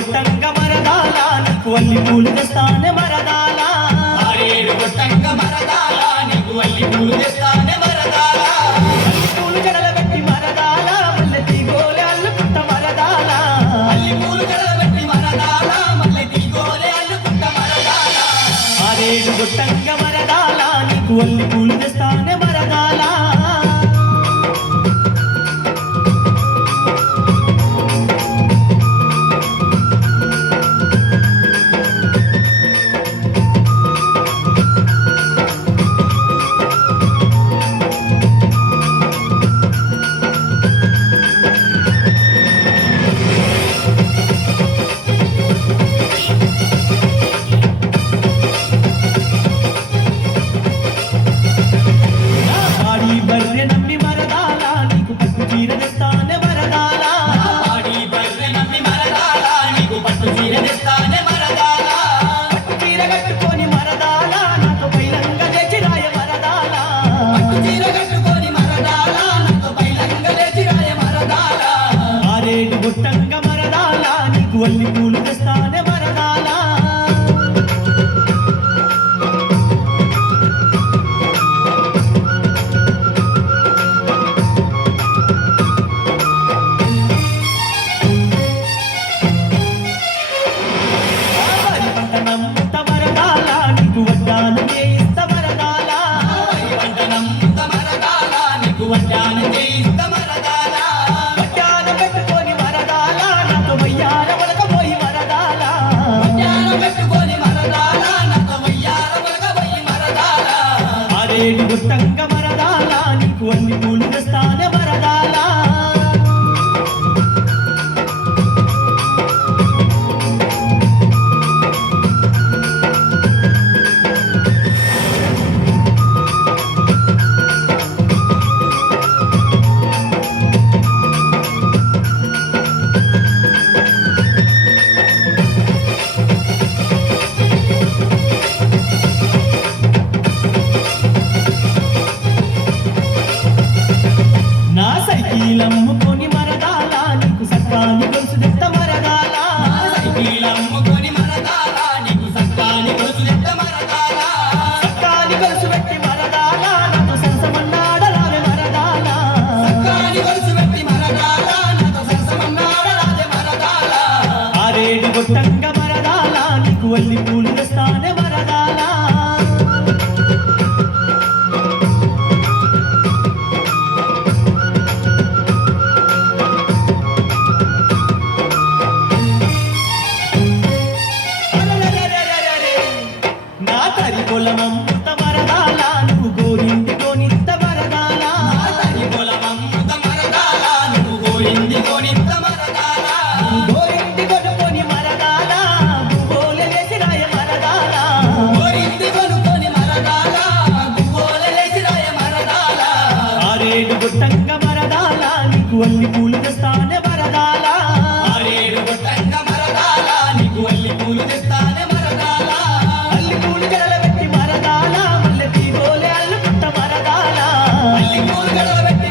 గొట్టంగ మరదాల నీకు అల్లి పూలు తెస్తానే మరదాల. ఆరేడు గొట్టంగ మరదాల నీకు అల్లి పూలు తెస్తానే వరి పంట నమ్ముత మరదాల నీకు వడ్డాను నీకు వడ్డాను వడ్డాను పెట్టుకొని వయ్యార వలకపోయి వడ్డాను పెట్టుకొని వయ్యార గుట్టంగ మరదాల నీకు అల్లి పూలు తెస్తానే నీకు అల్లి పూలు తెస్తానే మరదాల అరెరెరెరెరెరె. నా ఆరేడు గొట్టంగ మరదాల నీకు అల్లి పూలు తెస్తానే మరదాల ఆరేడు గొట్టంగ మరదాల నీకు అల్లి పూలు తెస్తానే మరదాల అల్లి పూలు గడలబెట్టి మరదాల మల్లె తీగోలే అల్లుకుంట మరదాల అల్లి పూలు గడలబెట్టి